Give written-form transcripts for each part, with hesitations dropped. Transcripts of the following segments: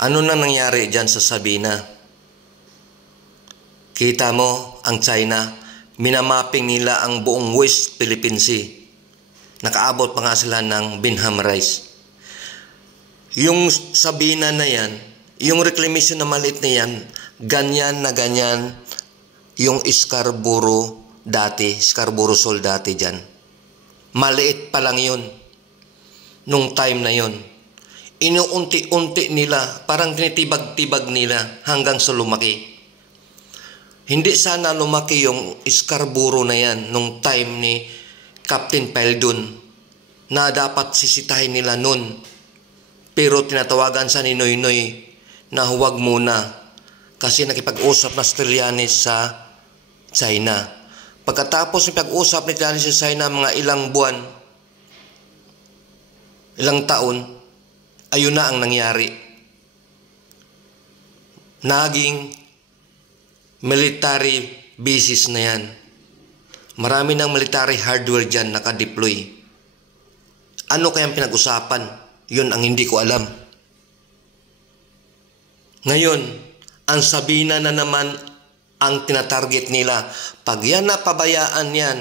Ano na nangyari dyan sa Sabina? Kita mo, ang China, minamapping nila ang buong West Philippine Sea. Nakaabot pa nga sila ng Binham Rice. Yung Sabina na yan, yung reclamation na maliit na yan, ganyan na ganyan yung Scarborough Shoal dati dyan. Maliit pa lang yun. Nung time na yun. Inuunti-unti nila, parang tinitibag-tibag nila hanggang sa lumaki. Hindi sana lumaki yung Scarborough na yan nung time ni Captain Peldon na dapat sisitahin nila nun. Pero tinatawagan sa ni Noynoy na huwag muna kasi nakipag-usap na Trillanes sa China. Pagkatapos ng pag-usap ni Trillanes sa China mga ilang buwan, ilang taon, ayun na ang nangyari. Naging military bases na yan. Marami ng military hardware dyan nakadeploy. Ano kayang pinag-usapan? Yun ang hindi ko alam. Ngayon, ang Sabina na naman ang tinatarget nila. Pag yan napabayaan yan,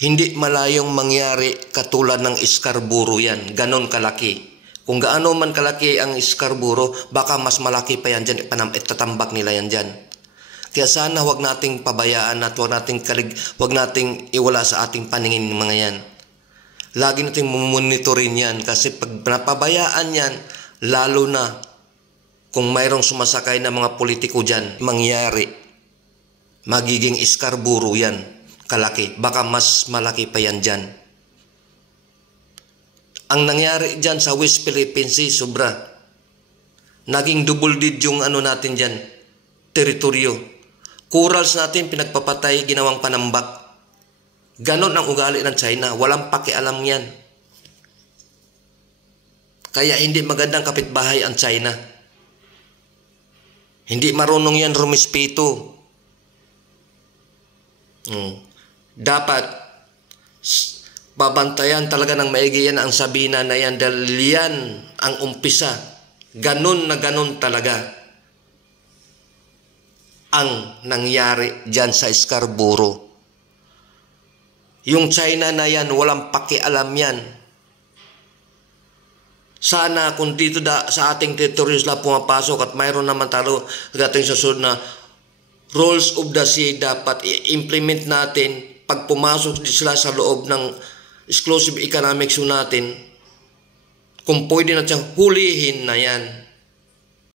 hindi malayong mangyari katulad ng Scarborough yan. Ganon kalaki. Kung gaano man kalaki ang Scarborough, baka mas malaki pa yan dyan. Itatambak nila yan dyan. Kaya sana huwag nating pabayaan at huwag nating iwala sa ating paningin ng mga yan. Lagi nating monitorin yan kasi pag napabayaan yan, lalo na kung mayroong sumasakay na mga politiko dyan, mangyari. Magiging Scarborough yan, kalaki. Baka mas malaki pa yan dyan. Ang nangyari dyan sa West Philippine Sea, sobra. Naging double-did yung natin dyan, teritoryo. Corals natin, pinagpapatay, ginawang panambak. Ganon ang ugali ng China. Walang pakialam yan. Kaya hindi magandang kapitbahay ang China. Hindi marunong yan rumispeto. Dapat babantayan talaga ng maigi yan ang Sabina na yan dahil yan ang umpisa. Ganon na ganon talaga ang nangyari dyan sa Scarborough. Yung China na yan, walang pakialam yan. Sana kung dito sa ating territories na pumapasok at mayroon naman talo gating sa sunod na rules of the sea dapat i-implement natin pag pumasok sila sa loob ng exclusive economic zone natin. Kung pwede na siyang hulihin na yan.